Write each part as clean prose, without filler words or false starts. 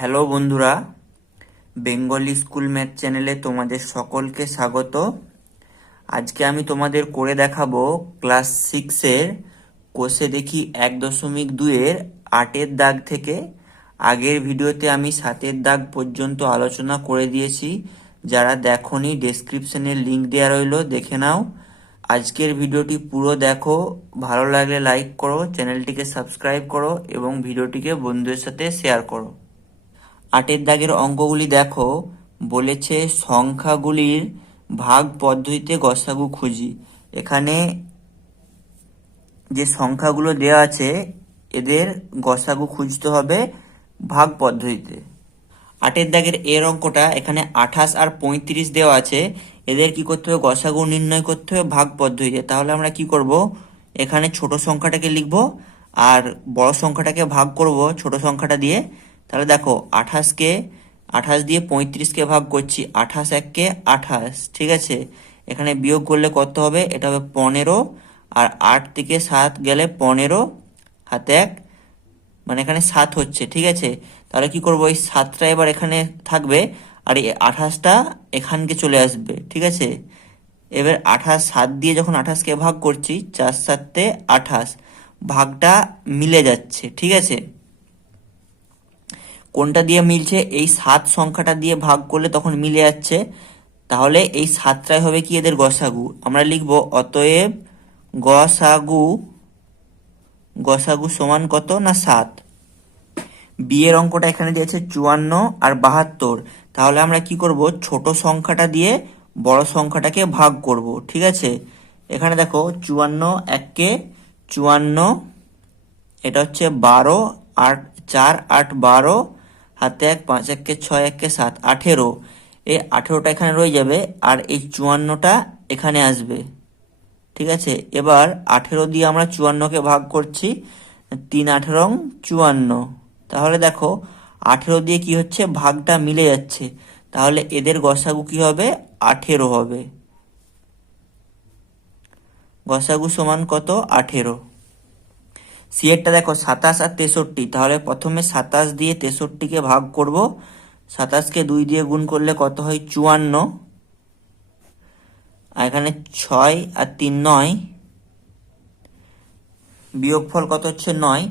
Hello বন্ধুরা, Bengali school math চ্যানেলে তোমাদের সকলকে স্বাগত। আজকে আমি তোমাদের করে দেখাবো ক্লাস 6-এর কোষে দেখি 1.2-এর 8-এর দাগ থেকে। আগের ভিডিওতে আমি 7-এর দাগ পর্যন্ত আলোচনা করে দিয়েছি। যারা দেখোনি, ডেসক্রিপশনে লিংক দেওয়া রইলো, দেখে নাও। আজকের ভিডিওটি পুরো দেখো, ভালো লাগলে লাইক করো, চ্যানেলটিকে সাবস্ক্রাইব করো এবং ভিডিওটিকে বন্ধুদের সাথে শেয়ার করো। 8-এর দাগের অঙ্কগুলি দেখো। বলেছে সংখ্যাগুলির ভাগ পদ্ধতিতে গসাগু খুঁজি। এখানে যে সংখ্যাগুলো দেওয়া আছে এদের গসাগু খুঁজতে হবে ভাগ পদ্ধতিতে। 8-এর দাগের এর অঙ্কটা, এখানে 28 আর 35 দেওয়া আছে। এদের কি করতে হবে? গসাগু নির্ণয় করতে হবে ভাগ পদ্ধতিতে। তাহলে আমরা কি করব, এখানে ছোট সংখ্যাটাকে লিখব আর বড় সংখ্যাটাকে ভাগ করব ছোট সংখ্যাটা দিয়ে। তাহলে দেখো, 28 দিয়ে 35-কে ভাগ করছি, 28 এককে 28, ঠিক আছে। এখানে বিয়োগ করলে কত হবে? এটা হবে 15, আর 8 থেকে 7 গেলে 15, হাতে 1, মানে এখানে 7 হচ্ছে, ঠিক আছে। তাহলে কি করবো, এই 7টা এবার এখানে থাকবে আর এই 28টা এখানকে চলে আসবে, ঠিক আছে। এবার 28, 7 দিয়ে যখন 28-কে ভাগ করছি, 4 7 28, ভাগটা মিলে যাচ্ছে, ঠিক আছে। কোনটা দিয়ে মিলছে? এই 7 সংখ্যাটা দিয়ে ভাগ করলে তখন মিলে যাচ্ছে। তাহলে এই 7টাই হবে কি এদের গসাগু। আমরা লিখবো অতএব গসাগু গসাগু সমান কত না 7। বিয়ের অঙ্কটা এখানে দিয়েছে 54 আর 72। তাহলে আমরা কি করব, ছোট সংখ্যাটা দিয়ে বড় সংখ্যাটাকে ভাগ করব, ঠিক আছে। এখানে দেখো 54 এককে 54, এটা হচ্ছে 12, 8 4 8 12, হাতে 1, 5 এককে 6 এককে 7, 18। এই 18টা এখানে রয়ে যাবে আর এই 54টা এখানে আসবে, ঠিক আছে। এবার 18 দিয়ে আমরা 54-কে ভাগ করছি, 3 18 54। তাহলে দেখো 18 দিয়ে কি হচ্ছে, ভাগটা মিলে যাচ্ছে। তাহলে এদের গসাগু কি হবে? 18 হবে। গসাগু সমান কত? 18। সিয়েরটা দেখো 27 আর 63। তাহলে প্রথমে 27 দিয়ে 63-কে ভাগ করব। 27-কে 2 দিয়ে গুণ করলে কত হয়? 54। আর এখানে 6 আর 3 9, বিয়োগফল কত হচ্ছে? 9।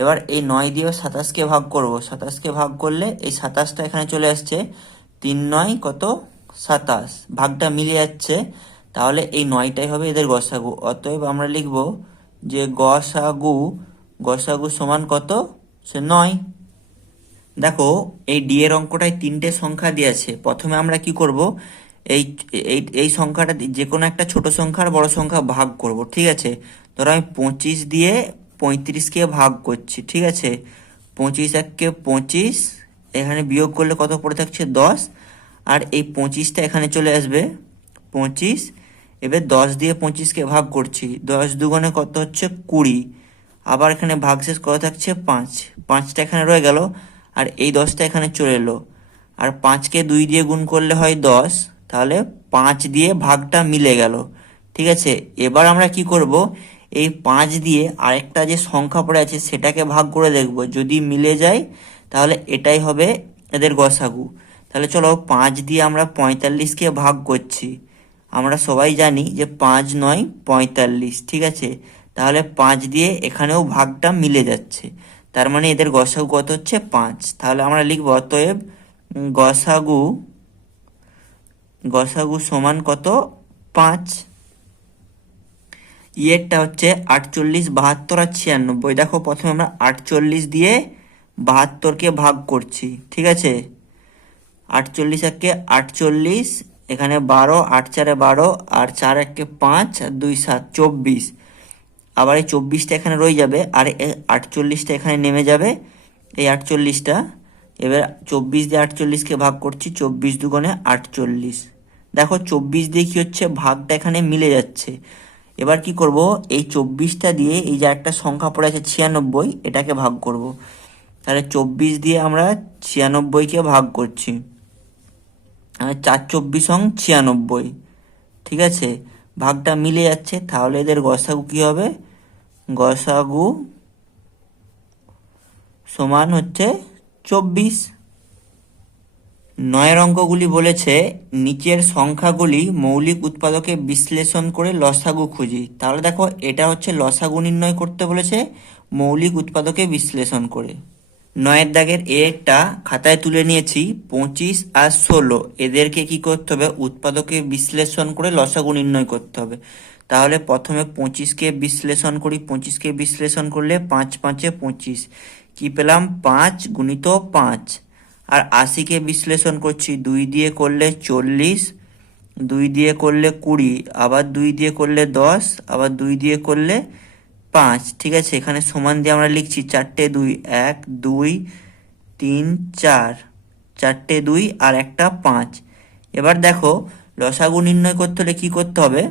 এবার এই 9 দিয়ে 27-কে ভাগ করব। 27-কে ভাগ করলে এই 27টা এখানে চলে আসছে, 3 9 কত? 27, ভাগটা মিলে যাচ্ছে। তাহলে এই 9টাই হবে এদের গসাগু। অতএব আমরা লিখব যে গসাগু সমান কত? সে 9। দেখো, এই ডি এর অঙ্কটায় 3টে সংখ্যা দিয়েছে। প্রথমে আমরা কি করব, এই এই এই সংখ্যাটা যে কোনো একটা ছোট সংখ্যা আর বড় সংখ্যা ভাগ করব, ঠিক আছে। ধরো আমি 25 দিয়ে 35-কে ভাগ করছি, ঠিক আছে। 25 এককে 25, এখানে বিয়োগ করলে কত পড়ে থাকছে? 10, আর এই 25টা এখানে চলে আসবে 25। এবার 10 দিয়ে 25-কে ভাগ করছি, 10 দুগুণে কত হচ্ছে? 20। আবার এখানে ভাগশেষ কত থাকছে? 5, 5টা এখানে রয়ে গেল আর এই 10টা এখানে চলে এলো। আর 5-কে 2 দিয়ে গুণ করলে হয় 10, তাহলে 5 দিয়ে ভাগটা মিলে গেল, ঠিক আছে। এবার আমরা কি করব, এই 5 দিয়ে আরেকটা যে সংখ্যা পড়ে আছে সেটাকে ভাগ করে দেখব, যদি মিলে যায় তাহলে এটাই হবে এদের গসাগু। তাহলে চলো, 5 দিয়ে আমরা 45-কে ভাগ করছি। আমরা সবাই জানি যে 5 9 45, ঠিক আছে। তাহলে 5 দিয়ে এখানেও ভাগটা মিলে যাচ্ছে, তার মানে এদের গসাগু কত হচ্ছে? 5। তাহলে আমরা লিখব অতএব গসাগু গসাগু সমান কত? 5। ইয়েরটা হচ্ছে 48 72 আর 96। দেখো, প্রথমে আমরা 48 দিয়ে 72-কে ভাগ করছি, ঠিক আছে। 48 এককে 48, এখানে 12, 8 4 12, আর 4 এককে 5, আর 2 7 24। আবার এই 24টা এখানে রয়ে যাবে আর এই 48টা এখানে নেমে যাবে, এই 48টা। এবার 24 দিয়ে 48-কে ভাগ করছি, 24 দুগুণে 48। দেখো 24 দিয়ে কি হচ্ছে, ভাগটা এখানে মিলে যাচ্ছে। এবার কি করব, এই 24টা দিয়ে এই যে একটা সংখ্যা পড়ে আছে 96, এটাকে ভাগ করব। তাহলে 24 দিয়ে আমরা 96-কে ভাগ করছি, 4 24 96, ঠিক আছে। ভাগটা মিলে যাচ্ছে। তাহলে এদের গসাগু কি হবে? গসাগু সমান হচ্ছে 24। নয়ের অঙ্কগুলি বলেছে নিচের সংখ্যাগুলি মৌলিক উৎপাদকে বিশ্লেষণ করে লসাগু খুঁজি। তাহলে দেখো এটা হচ্ছে লসাগু নির্ণয় করতে বলেছে মৌলিক উৎপাদকে বিশ্লেষণ করে। নয়ের দাগের একটা খাতায় তুলে নিয়েছি 25 আর 16, এদেরকে কি করতে হবে, উৎপাদকে বিশ্লেষণ করে লসাগু নির্ণয় করতে হবে। তাহলে প্রথমে 25কে বিশ্লেষণ করি, 25কে বিশ্লেষণ করলে 5 5-এ 25, কি পেলাম 5 গুণিত 5। আর 80কে বিশ্লেষণ করছি, 2 দিয়ে করলে 40, 2 দিয়ে করলে 20, আবার 2 দিয়ে করলে 10, আবার 2 দিয়ে করলে 5। ঠিক আছে, এখানে সমান দিয়ে আমরা লিখছি 4টে 2, 1 2 3 4, 4টে 2 আর একটা 5। এবার দেখো লসাগু নির্ণয় করতে হলে কি করতে হবে,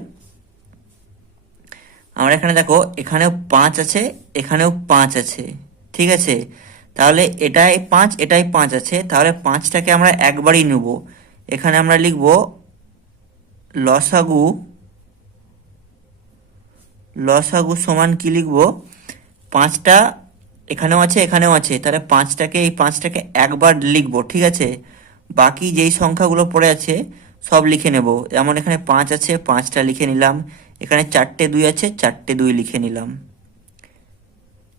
আমরা এখানে দেখো এখানেও 5 আছে, এখানেও 5 আছে। ঠিক আছে, তাহলে এটাই 5 এটাই 5 আছে, তাহলে 5টাকে আমরা একবারই নেব। এখানে আমরা লিখব লসাগু, লসাগু সমান কি লিখব, 5টা এখানেও আছে এখানেও আছে, তাহলে 5টাকে এই 5টাকে একবার লিখব। ঠিক আছে, বাকি যেই সংখ্যাগুলো পড়ে আছে সব লিখে নেব। যেমন এখানে 5 আছে, 5টা লিখে নিলাম। এখানে 4টে 2 আছে, 4টে 2 লিখে নিলাম।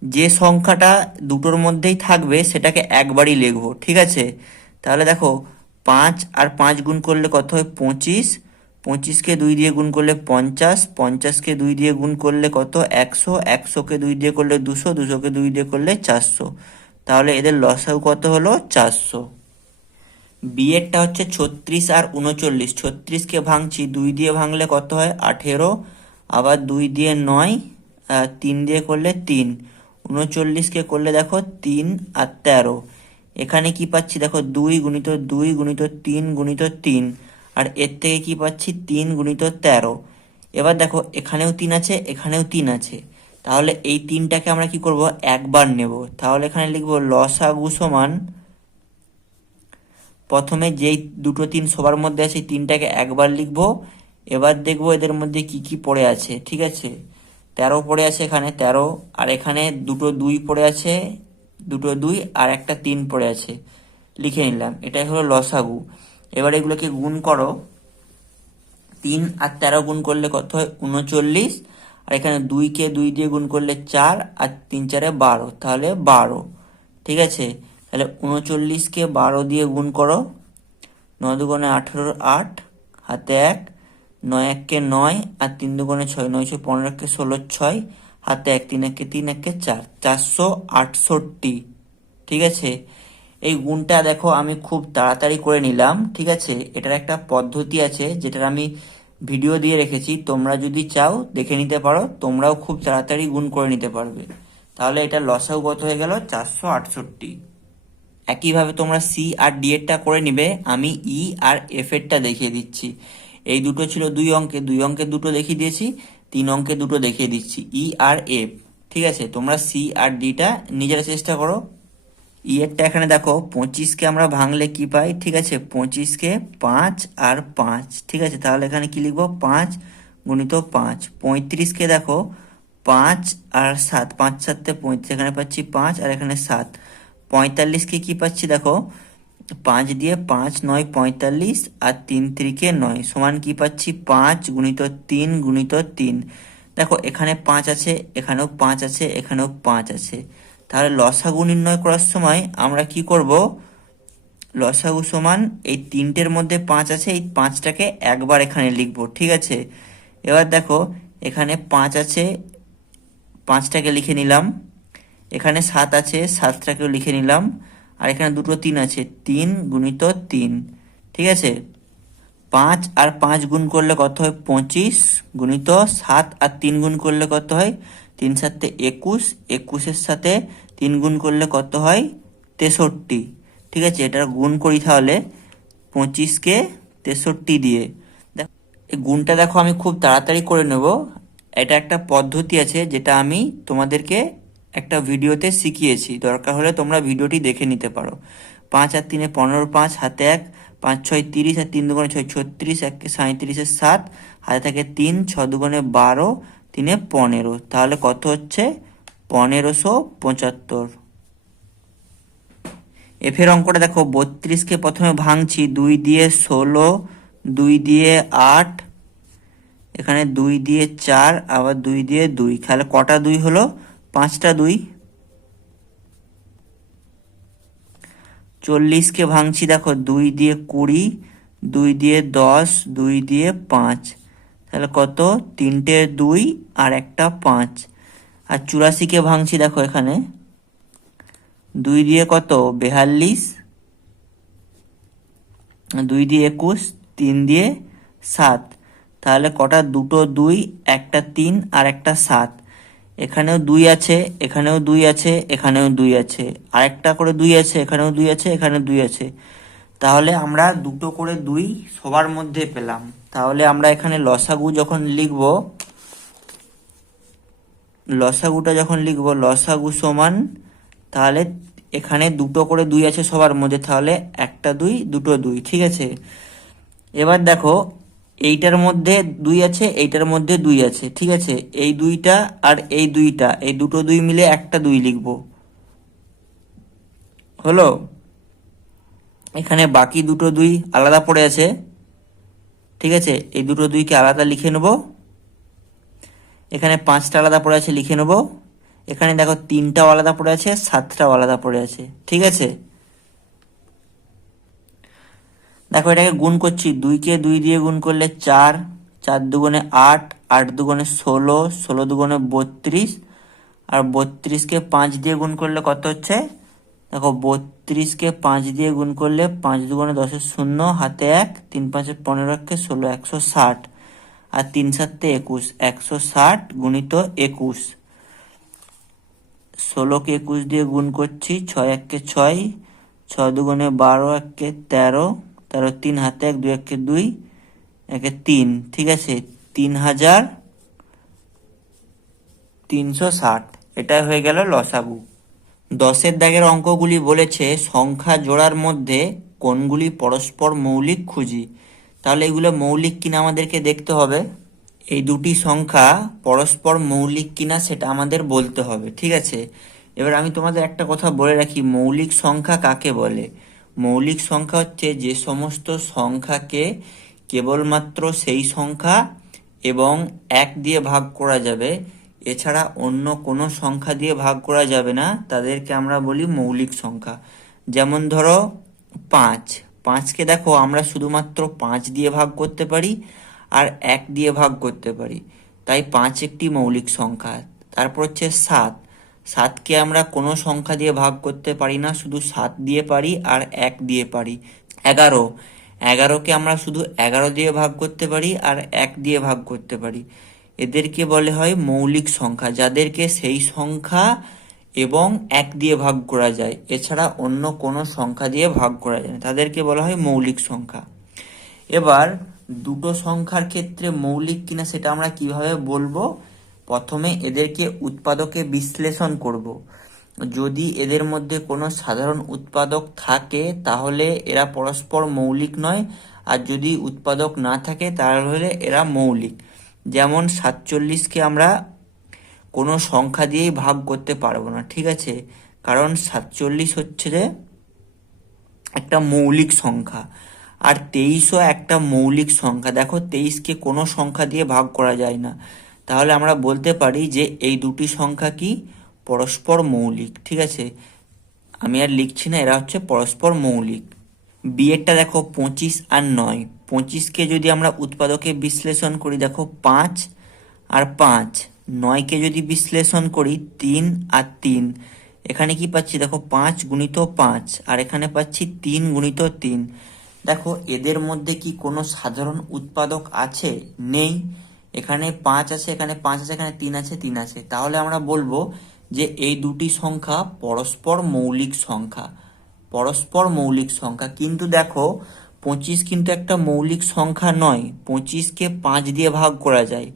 যে সংখ্যাটা দুটোর মধ্যেই থাকবে সেটাকে একবারই লিখবো। ঠিক আছে, তাহলে দেখো 5 আর 5 গুণ করলে কত হয় 25, 25কে 2 দিয়ে গুণ করলে 50, 50কে 2 দিয়ে গুণ করলে কত 100, 100কে 2 দিয়ে করলে 200, 200কে 2 দিয়ে করলে 400। তাহলে এদের লসাগু কত হলো 400। বিয়েরটা হচ্ছে 36 আর 39, 36কে ভাঙছি, 2 দিয়ে ভাঙলে কত হয় 18, আবার 2 দিয়ে 9, 3 দিয়ে করলে 3, 39কে করলে দেখো 3 আর 13। এখানে কি পাচ্ছি দেখো 2 গুণিত 2 গুণিত 3 গুণিত 3, আর এর থেকে কি পাচ্ছি 3 গুণিত 13। এবার দেখো এখানেও 3 আছে এখানেও 3 আছে, তাহলে এই 3টাকে আমরা কি করব একবার নেব। তাহলে এখানে লিখবো লসাগু সমান, প্রথমে যেই দুটো 3 সবার মধ্যে আছে এই 3টাকে একবার লিখবো। এবার দেখবো এদের মধ্যে কি কি পড়ে আছে। ঠিক আছে, 13 পড়ে আছে এখানে 13, আর এখানে দুটো 2 পড়ে আছে, দুটো 2 আর একটা 3 পড়ে আছে, লিখে নিলাম। এটাই হলো লসাগু। এবার এগুলোকে গুণ করো, 3 আর 13 গুণ করলে কত হয় 39, আর এখানে 2কে 2 দিয়ে গুণ করলে 4, আর 3 4-এ 12, তাহলে 12। ঠিক আছে, তাহলে 39কে 12 দিয়ে গুণ করো, 9 দুগুণে 18, 8 হাতে 1, 9 1-কে 9, আর 3 দুগুণে 6, 9 6 15, 1-কে 16, 6 হাতে 1, 3 1-কে 3, 1-কে 4, 468। ঠিক আছে, এই গুণটা দেখো আমি খুব তাড়াতাড়ি করে নিলাম। ঠিক আছে, এটার একটা পদ্ধতি আছে যেটার আমি ভিডিও দিয়ে রেখেছি, তোমরা যদি চাও দেখে নিতে পারো, তোমরাও খুব তাড়াতাড়ি গুণ করে নিতে পারবে। তাহলে এটা লসাগু কত হয়ে গেল 468। একইভাবে তোমরা সি আর ডি এরটা করে নিবে, আমি ই আর এফ এরটা দেখিয়ে দিচ্ছি। এই দুটো ছিল 2 অঙ্কে, 2 অঙ্কে দুটো দেখিয়ে দিয়েছি, 3 অঙ্কে দুটো দেখিয়ে দিচ্ছি, ই আর এফ। ঠিক আছে, তোমরা সি আর ডিটা নিজেরা চেষ্টা করো। ই এরটা এখানে দেখো 25কে আমরা ভাঙলে কি পাই, ঠিক আছে 25কে 5 আর 5। ঠিক আছে, তাহলে এখানে কি লিখবো 5 গুণিত 5। 35কে দেখো 5 আর 7, 5 7-তে 35, এখানে পাচ্ছি 5 আর এখানে 7। 45কে কি পাচ্ছি দেখো 5 দিয়ে 5 9 45, আর 3 3-কে 9 সমান কি পাচ্ছি 5 গুণিত 3 গুণিত 3। দেখো এখানে 5 আছে এখানেও 5 আছে এখানেও 5 আছে, তাহলে লসাগু নির্ণয় করার সময় আমরা কি করব, লসাগু সমান এই 3টের মধ্যে 5 আছে, এই 5টাকে একবার এখানে লিখব। ঠিক আছে, এবার দেখো এখানে 5 আছে, 5টাকে লিখে নিলাম। এখানে 7 আছে, 7টাকেও লিখে নিলাম। আর এখানে দুটো 3 আছে, 3 গুণিত 3। ঠিক আছে, 5 আর 5 গুণ করলে কত হয় 25, গুণিত 7 আর 3 গুণ করলে কত হয় 3 7-এ 21, 21-এর সাথে 3 গুণ করলে কত হয় 63। ঠিক আছে, এটা গুণ করি তাহলে 25কে 63 দিয়ে। এই গুণটা দেখো আমি খুব তাড়াতাড়ি করে নেব। এটা একটা পদ্ধতি আছে যেটা আমি তোমাদেরকে একটা ভিডিওতে শিখিয়েছি, দরকার হলে তোমরা ভিডিওটি দেখে নিতে পারো। 5 আর 3-এ 15, 5 হাতে 1, 5 6 30, আর 3 দুগুণে 6 36, 1-কে 37-এর 7 হাতে থাকে 3, 6 দুগুণে 12, 3-এ 15, তাহলে কত হচ্ছে 1575। এফের অঙ্কটা দেখো, 32কে প্রথমে ভাঙছি, 2 দিয়ে 16, 2 দিয়ে 8, এখানে 2 দিয়ে 4, আবার 2 দিয়ে 2, তাহলে কটা 2 হলো? 5টা 2। 40কে ভাঙছি দেখো, 2 দিয়ে 20, 2 দিয়ে 10, 2 দিয়ে 5, তাহলে কত? 3টে 2 আর একটা 5। আর 84কে ভাঙছি দেখো, এখানে 2 দিয়ে কত? 42, 2 দিয়ে 21, 3 দিয়ে 7, তাহলে কটা? দুটো 2, একটা 3 আর একটা 7। এখানেও 2 আছে, এখানেও 2 আছে, এখানেও 2 আছে, আরেকটা করে 2 আছে, এখানেও 2 আছে, এখানেও 2 আছে। তাহলে আমরা দুটো করে 2 সবার মধ্যে পেলাম। তাহলে আমরা এখানে লসাগু যখন লিখব, লসাগুটা যখন লিখব, লসাগু সমান, তাহলে এখানে দুটো করে 2 আছে সবার মধ্যে, তাহলে একটা 2, দুটো 2, ঠিক আছে। এবার দেখো, এইটার মধ্যে 2 আছে, এইটার মধ্যে 2 আছে, ঠিক আছে। এই 2টা আর এই 2টা, এই দুটো 2 মিলে একটা 2 লিখব, হলো। এখানে বাকি দুটো 2 আলাদা পড়ে আছে, ঠিক আছে। এই দুটো 2কে আলাদা লিখে নেব। এখানে 5টা আলাদা পড়ে আছে, লিখে নেব। এখানে দেখো 3টাও আলাদা পড়ে আছে, 7টাও আলাদা পড়ে আছে, ঠিক আছে। দেখো এটাকে গুণ করছি, 2কে 2 দিয়ে গুণ করলে 4, 4 দুগুণে 8, 8 দুগুণে 16, 16 দুগুণে 32, আর 32কে 5 দিয়ে গুণ করলে কত হচ্ছে? দেখো 32কে 5 দিয়ে গুণ করলে 5 দুগুণে 10, 0, হাতে 1, 3 5 15, 16, 160, আর 3 7 21, 160 গুণিত 21। 16কে 21 দিয়ে গুণ করছি, 6 1 6, 6 দুগুণে 12, 1 13, 13 3, হাতে 1, 2 1 2, 1 3, ঠিক আছে। 3360, এটা হয়ে গেল লসাগু। 10এর দাগের অঙ্কগুলি বলেছে সংখ্যা জোড়ার মধ্যে কোনগুলি পরস্পর মৌলিক খুঁজি। তাহলে এগুলো মৌলিক কিনা আমাদেরকে দেখতে হবে। এই দুটি সংখ্যা পরস্পর মৌলিক কিনা সেটা আমাদের বলতে হবে, ঠিক আছে। এবার আমি তোমাদের একটা কথা বলে রাখি, মৌলিক সংখ্যা কাকে বলে? মৌলিক সংখ্যা হচ্ছে যে সমস্ত সংখ্যাকে কেবলমাত্র সেই সংখ্যা এবং 1 দিয়ে ভাগ করা যাবে, এছাড়া অন্য কোনো সংখ্যা দিয়ে ভাগ করা যাবে না, তাদেরকে আমরা বলি মৌলিক সংখ্যা। যেমন ধরো 5, 5কে দেখো আমরা শুধুমাত্র 5 দিয়ে ভাগ করতে পারি আর 1 দিয়ে ভাগ করতে পারি, তাই 5 একটি মৌলিক সংখ্যা। তারপর হচ্ছে 7, 7কে আমরা কোনো সংখ্যা দিয়ে ভাগ করতে পারি না, শুধু 7 দিয়ে পারি আর 1 দিয়ে পারি। 11, 11কে আমরা শুধু 11 দিয়ে ভাগ করতে পারি আর 1 দিয়ে ভাগ করতে পারি। এদেরকে বলে হয় মৌলিক সংখ্যা, যাদেরকে সেই সংখ্যা এবং 1 দিয়ে ভাগ করা যায়, এছাড়া অন্য কোনো সংখ্যা দিয়ে ভাগ করা যায় না, তাদেরকে বলা হয় মৌলিক সংখ্যা। এবার দুটো সংখ্যার ক্ষেত্রে মৌলিক কিনা সেটা আমরা কিভাবে বলবো? প্রথমে এদেরকে উৎপাদকে বিশ্লেষণ করব। যদি এদের মধ্যে কোনো সাধারণ উৎপাদক থাকে তাহলে এরা পরস্পর মৌলিক নয়, আর যদি উৎপাদক না থাকে তাহলে এরা মৌলিক। যেমন 47কে আমরা কোনো সংখ্যা দিয়েই ভাগ করতে পারবো না, ঠিক আছে, কারণ 47 হচ্ছে যে একটা মৌলিক সংখ্যা। আর 23ও একটা মৌলিক সংখ্যা। দেখো 23কে কোনো সংখ্যা দিয়ে ভাগ করা যায় না, তাহলে আমরা বলতে পারি যে এই দুটি সংখ্যা কি? পরস্পর মৌলিক, ঠিক আছে। আমি আর লিখছি না, এরা হচ্ছে পরস্পর মৌলিক। বিয়েরটা দেখো 25 আর 9, 25কে যদি আমরা উৎপাদকে বিশ্লেষণ করি, দেখো 5 আর 5, 9কে যদি বিশ্লেষণ করি 3 আর 3, এখানে কি পাচ্ছি? দেখো 5 গুণিত 5, আর এখানে পাচ্ছি 3 গুণিত 3। দেখো এদের মধ্যে কি কোনো সাধারণ উৎপাদক আছে? নেই। এখানে 5 আছে, এখানে 5 আছে, এখানে 3 আছে, 3 আছে, তাহলে আমরা বলবো যে এই দুটি সংখ্যা পরস্পর মৌলিক সংখ্যা, পরস্পর মৌলিক সংখ্যা। কিন্তু দেখো 25 কিন্তু একটা মৌলিক সংখ্যা নয়, 25কে 5 দিয়ে ভাগ করা যায়।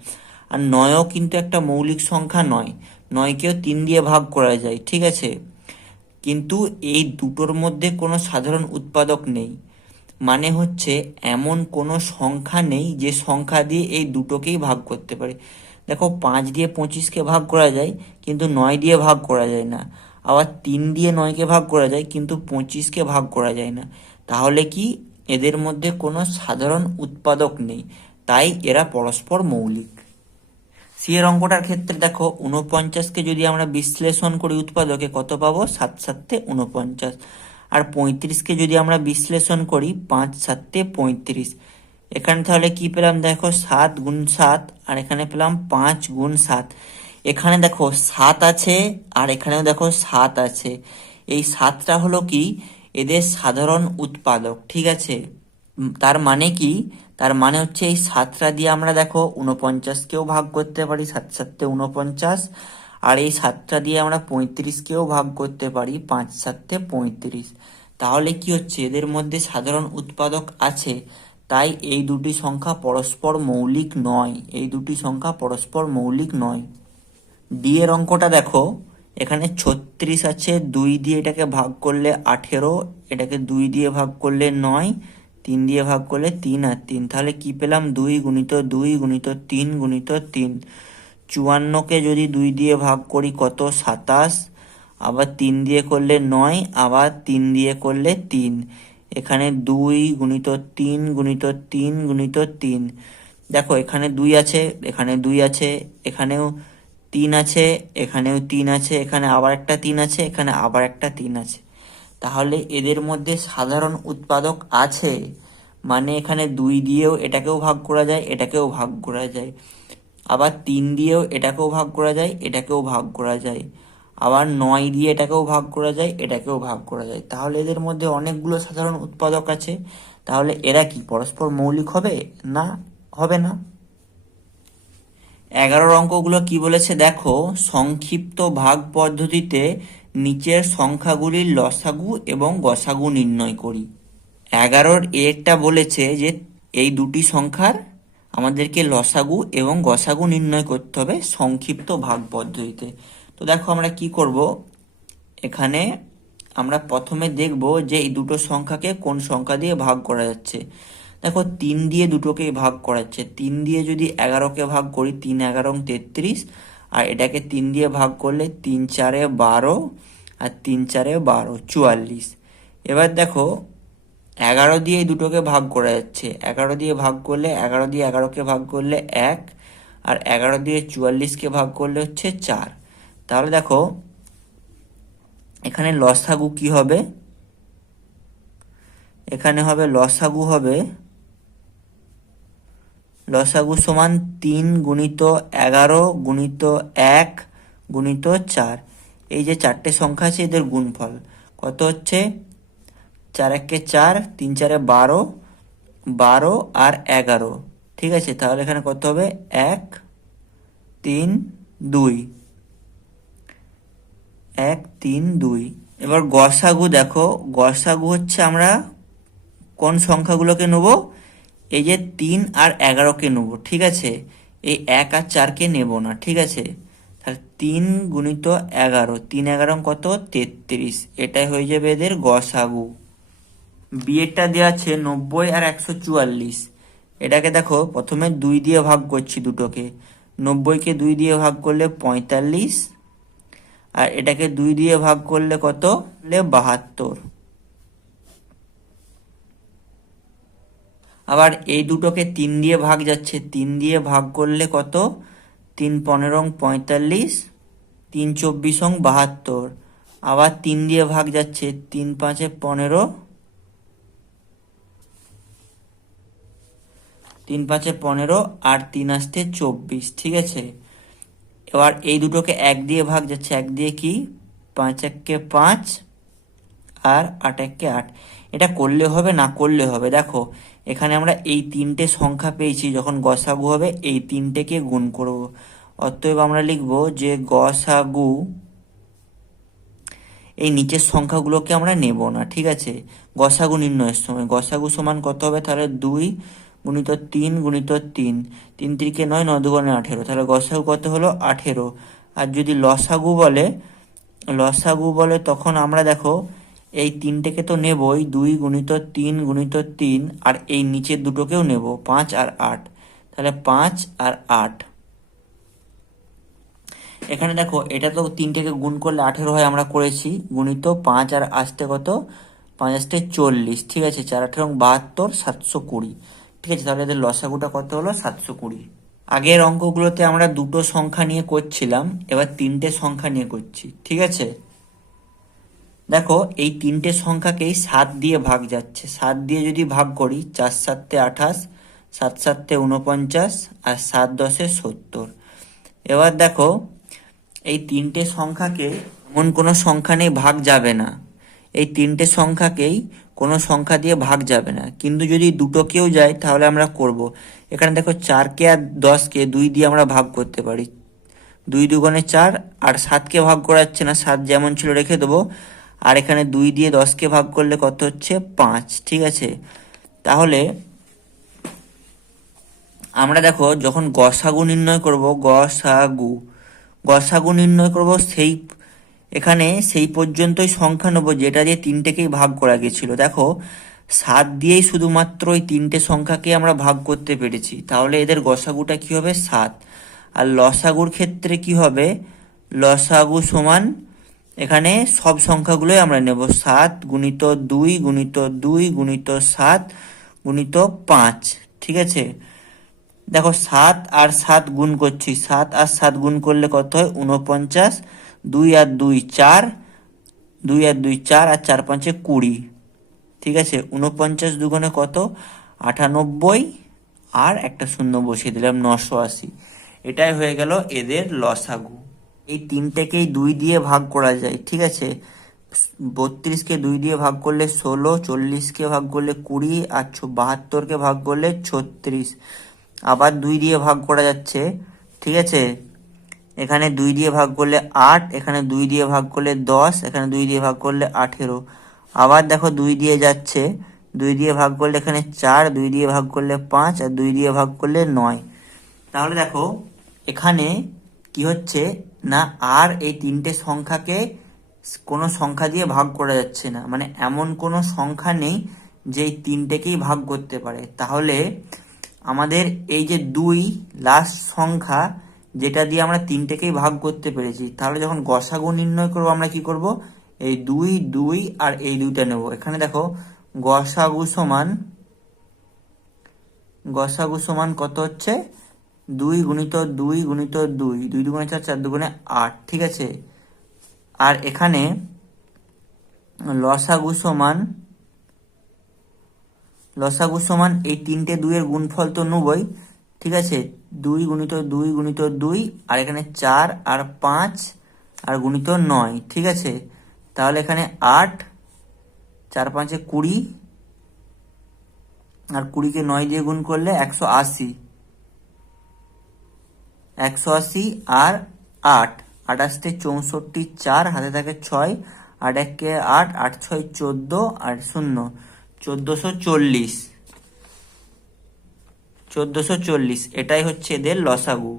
আর 9ও কিন্তু একটা মৌলিক সংখ্যা নয়, 9কেও 3 দিয়ে ভাগ করা যায়, ঠিক আছে। কিন্তু এই দুটোর মধ্যে কোনো সাধারণ উৎপাদক নেই, মানে হচ্ছে এমন কোনো সংখ্যা নেই যে সংখ্যা দিয়ে এই দুটোকেই ভাগ করতে পারে। দেখো 5 দিয়ে 25কে ভাগ করা যায়, কিন্তু 9 দিয়ে ভাগ করা যায় না। আবার 3 দিয়ে 9কে ভাগ করা যায়, কিন্তু 25কে ভাগ করা যায় না। তাহলে কি এদের মধ্যে কোনো সাধারণ উৎপাদক নেই, তাই এরা পরস্পর মৌলিক। সি এর অঙ্কটার ক্ষেত্রে দেখো 49কে যদি আমরা বিশ্লেষণ করি উৎপাদকে কত পাবো, 7 7 49। আর 35কে যদি আমরা বিশ্লেষণ করি 5 7 35। এখানে তাহলে কি পেলাম দেখো 7 গুণ 7, আর এখানে পেলাম 5 গুণ 7। এখানে দেখো 7 আছে আর এখানেও দেখো 7 আছে। এই 7টা হলো কি এদের সাধারণ উৎপাদক, ঠিক আছে। তার মানে কি, তার মানে হচ্ছে এই 7টা দিয়ে আমরা দেখো 49কেও ভাগ করতে পারি, 7 7 49। আর এই 7টা দিয়ে আমরা 35কেও ভাগ করতে পারি, 5 7 35। তাহলে কি হচ্ছে এদের মধ্যে সাধারণ উৎপাদক আছে, তাই এই দুটি সংখ্যা পরস্পর মৌলিক নয়, এই দুটি সংখ্যা পরস্পর মৌলিক নয়। ডি এর অঙ্কটা দেখো, এখানে 36 আছে, 2 দিয়ে এটাকে ভাগ করলে 18, এটাকে 2 দিয়ে ভাগ করলে 9, 3 দিয়ে ভাগ করলে 3 আর 3। তাহলে কি পেলাম 2 গুণিত 2 গুণিত 3 গুণিত 3। 54কে যদি 2 দিয়ে ভাগ করি কত, 27। আবার 3 দিয়ে করলে 9, আবার 3 দিয়ে করলে 3। এখানে 2 গুণিত 3 গুণিত 3 গুণিত 3। দেখো এখানে 2 আছে, এখানে 2 আছে, এখানেও 3 আছে, এখানেও 3 আছে, এখানে আবার একটা 3 আছে, এখানে আবার একটা 3 আছে। তাহলে এদের মধ্যে সাধারণ উৎপাদক আছে, মানে এখানে 2 দিয়েও এটাকেও ভাগ করা যায়, এটাকেও ভাগ করা যায়। আবার 3 দিয়েও এটাকেও ভাগ করা যায়, এটাকেও ভাগ করা যায়। আবার 9 দিয়ে এটাকেও ভাগ করা যায়, এটাকেও ভাগ করা যায়। তাহলে এদের মধ্যে অনেকগুলো সাধারণ উৎপাদক আছে। তাহলে এরা কি পরস্পর মৌলিক হবে? না, হবে না। 11 অঙ্কগুলো কি বলেছে দেখো, সংক্ষিপ্ত ভাগ পদ্ধতিতে নিচের সংখ্যাগুলির লসাগু এবং গসাগু নির্ণয় করি। 11 একটা বলেছে যে এই দুটি সংখ্যার আমাদেরকে লসাগু এবং গসাগু নির্ণয় করতে হবে সংক্ষিপ্ত ভাগ পদ্ধতিতে। তো দেখো আমরা কি করব, এখানে আমরা প্রথমে দেখব যে এই দুটো সংখ্যাকে কোন সংখ্যা দিয়ে ভাগ করা যাচ্ছে। দেখো 3 দিয়ে দুটোকে ভাগ করা যাচ্ছে, 3 দিয়ে যদি 11কে ভাগ করি 3 11 33, আর এটাকে 3 দিয়ে ভাগ করলে 3 4 12, আর 3 4 12 44। এবার দেখো 11 দিয়ে এই দুটোকে ভাগ করা যাচ্ছে, 11 দিয়ে ভাগ করলে 11 দিয়ে 11কে ভাগ করলে 1, আর 11 দিয়ে 44কে ভাগ করলে হচ্ছে 4। তাহলে দেখো এখানে লসাগু কি হবে, এখানে হবে লসাগু হবে, লসাগু সমান 3 গুণিত 11 গুণিত 1 গুণিত 4। এই যে 4টে সংখ্যা আছে এদের গুণফল কত হচ্ছে, 4 1 4, 3 4 12, 12 আর 11, ঠিক আছে। তাহলে এখানে কত হবে, 1 3 2, 1 3 2। এবার গসাগু দেখো, গসাগু হচ্ছে আমরা কোন সংখ্যাগুলোকে নেব, এই যে 3 আর 11কে নেব, ঠিক আছে। এই 1 আর 4কে নেব না, ঠিক আছে। তাহলে 3 গুণিত 11, 3 11 কত, 33। এটাই হয়ে যাবে এদের গসাগু। বিয়েরটা দেওয়া আছে 90 আর 144। এটাকে দেখো প্রথমে 2 দিয়ে ভাগ করছি দুটোকে, 90কে 2 দিয়ে ভাগ করলে 45, আর এটাকে 2 দিয়ে ভাগ করলে কত, 72। আবার এই দুটোকে 3 দিয়ে ভাগ যাচ্ছে, 3 দিয়ে ভাগ করলে কত, 3 15 45, 3 24 72। আবার 3 দিয়ে ভাগ যাচ্ছে, 3 5 15, 3 5 15, আর 3 আসতে 24, ঠিক আছে। এবার এই দুটোকে 1 দিয়ে ভাগ যাচ্ছে, 1 দিয়ে কি, 5 1 5, আর 8 1 8। এটা করলে হবে, না করলে হবে। দেখো এখানে আমরা এই 3টে সংখ্যা পেয়েছি, যখন গসাগু হবে এই 3টেকে গুণ করব। অতএব আমরা লিখব যে গসাগু, এই নিচের সংখ্যাগুলোকে আমরা নেব না, ঠিক আছে। গসাগু নির্ণয়ের সময় গসাগু সমান কত হবে, তাহলে 2 গুণিত 3 গুণিত 3, 3 3 9, 9 2 18। তাহলে গসাগু কত হলো, 18। আর যদি লসাগু বলে, লসাগু বলে তখন আমরা দেখো এই 3টেকে তো নেবই, 2 গুণিত 3 গুণিত 3, আর এই নিচের দুটোকেও নেব, 5 আর 8। তাহলে 5 আর 8। এখানে দেখো এটা তো তিনটেকে গুণ করলে 18 হয়, আমরা করেছি, গুণিত 5 আর আসতে কত, 5 আসতে 40, ঠিক আছে, 4×8 = 72, 720, ঠিক আছে। তাহলে এদের লসাগুটা কত হলো, 720। আগের অঙ্কগুলোতে আমরা দুটো সংখ্যা নিয়ে করছিলাম, এবার তিনটে সংখ্যা নিয়ে করছি, ঠিক আছে। দেখো এই তিনটে সংখ্যাকেই 7 দিয়ে ভাগ যাচ্ছে, 7 দিয়ে যদি ভাগ করি, 4×7 = 28, 7×7 = 49, আর 7×10 = 70। এবার দেখো এই তিনটে সংখ্যাকে এমন কোনো সংখ্যা নেই ভাগ যাবে না, এই তিনটে সংখ্যাকেই কোনো সংখ্যা দিয়ে ভাগ যাবে না, কিন্তু যদি দুটোকেও যায় তাহলে আমরা করব। এখানে দেখো 4কে আর 10কে 2 দিয়ে আমরা ভাগ করতে পারি, 2×2 = 4, আর 7কে ভাগ করা যাচ্ছে না, 7 যেমন ছিল রেখে দেবো, আর এখানে 2 দিয়ে 10কে ভাগ করলে কত হচ্ছে, 5, ঠিক আছে। তাহলে আমরা দেখো যখন গসাগু নির্ণয় করব, গসাগু নির্ণয় করব, এখানে সেই পর্যন্তই সংখ্যা নেবো যেটা দিয়ে তিনটেকেই ভাগ করা গেছিল। দেখো 7 দিয়েই শুধুমাত্র ওই তিনটে সংখ্যাকে আমরা ভাগ করতে পেরেছি, তাহলে এদের গসাগুটা কি হবে, 7। আর লসাগুর ক্ষেত্রে কি হবে, লসাগু সমান এখানে সব সংখ্যাগুলোই আমরা নেব, 7×2 × 2 × 2 × 7 ঠিক আছে। দেখো 7 আর 7 গুণ করছি, 7 আর 7 গুণ করলে কত হয়, 49, 2 আর 2 4, 2 আর 2 4, আর 4×5 = 20, ঠিক আছে। 49×2 কত, 98, আর একটা শূন্য বসিয়ে দিলাম, 980। এটাই হয়ে গেল এদের লসাগু। এই তিনটেকেই 2 দিয়ে ভাগ করা যায়, ঠিক আছে। 32কে 2 দিয়ে ভাগ করলে 16, 40কে ভাগ করলে 20, আর 72কে ভাগ করলে 36। আবার 2 দিয়ে ভাগ করা যাচ্ছে, ঠিক আছে। এখানে 2 দিয়ে ভাগ করলে 8, এখানে 2 দিয়ে ভাগ করলে 10, এখানে 2 দিয়ে ভাগ করলে 18। আবার দেখো 2 দিয়ে যাচ্ছে, 2 দিয়ে ভাগ করলে এখানে 4, 2 দিয়ে ভাগ করলে 5, আর 2 দিয়ে ভাগ করলে 9। তাহলে দেখো এখানে কি হচ্ছে না, আর এই তিনটে সংখ্যাকে কোনো সংখ্যা দিয়ে ভাগ করা যাচ্ছে না, মানে এমন কোনো সংখ্যা নেই যে এই তিনটেকেই ভাগ করতে পারে। তাহলে আমাদের এই যে 2 লাস্ট সংখ্যা, যেটা দিয়ে আমরা তিনটেকেই ভাগ করতে পেরেছি, তাহলে যখন গসাগু নির্ণয় করবো আমরা কি করব, এই 2 2 আর এই 2টা নেব। এখানে দেখো গসাগু সমান কত হচ্ছে, 2×2 × 2, 2 × 4, 4×2 = 8, ঠিক আছে। আর এখানে লসাগু সমান এই তিনটে 2 এর গুণফল তো 90, ঠিক আছে। 2×2 × 2, আর এখানে 4 আর 5 আর গুণিত 9, ঠিক আছে। তাহলে এখানে 8, 4×5 = 20, আর 20কে 9 দিয়ে গুণ করলে 180, আর 8, 8 আসতে 64, 4 হাতে থাকে 6, 8 1 8, 8 6 14, আর 0 1440, এটাই হচ্ছে এদের লসাগু।